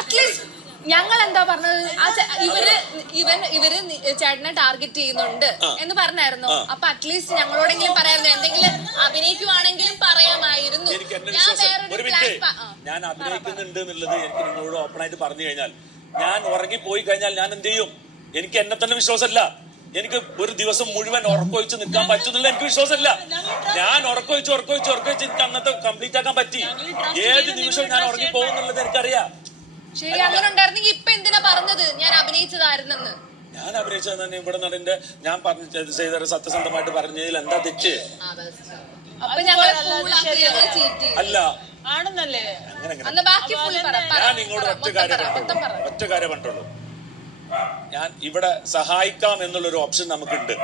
At least ഞങ്ങൾ എന്താ പറഞ്ഞത്, ഇവര് ചേട്ടനെ ടാർഗറ്റ് ചെയ്യുന്നുണ്ട് എന്ന് പറഞ്ഞായിരുന്നു. അപ്പൊ അറ്റ്ലീസ്റ്റ് ഞങ്ങളോടെങ്കിലും പറയായിരുന്നു, എന്തെങ്കിലും അഭിനയിക്കുവാണെങ്കിലും പറയാമായിരുന്നു. ഞാൻ അഭിനയിക്കുന്നുണ്ട് എന്നുള്ളത് എനിക്ക് നിങ്ങളോട് ഓപ്പൺ ആയിട്ട് പറഞ്ഞു കഴിഞ്ഞാൽ, ഞാൻ ഉറങ്ങിപ്പോയി കഴിഞ്ഞാൽ ഞാൻ എന്ത് ചെയ്യും? എനിക്ക് എന്നെ തന്നെ വിശ്വാസമല്ല. എനിക്ക് ഒരു ദിവസം മുഴുവൻ ഉറക്കൊഴിച്ച് നിൽക്കാൻ പറ്റുന്നില്ല, എനിക്ക് വിശ്വാസമല്ല. ഞാൻ ഉറക്കൊഴിച്ച് എനിക്ക് അന്നത്തെ കംപ്ലീറ്റ് ആക്കാൻ പറ്റി. ഏത് നിമിഷവും ഞാൻ ഉറങ്ങി പോകുന്നുള്ളത് എനിക്കറിയാം. ശരി, അങ്ങനെ ഉണ്ടായിരുന്നെങ്കിൽ ഇപ്പൊ എന്തിനാ പറഞ്ഞത് ഞാൻ അഭിനയിച്ചതായിരുന്നെന്ന്? ഞാൻ അഭിനയിച്ചത് തന്നെ ഇവിടെ നടന്റെ ഞാൻ ചെയ്ത സത്യസന്ധമായിട്ട് പറഞ്ഞതിൽ എന്താ തെറ്റ്? അല്ല ആണെന്നല്ലേ? ഞാൻ നിങ്ങളോട് ഒറ്റ കാര്യം പറഞ്ഞുള്ളൂ. ഞാൻ ഇവിടെ സഹായിക്കാം എന്നുള്ളൊരു ഓപ്ഷൻ നമുക്കുണ്ട്.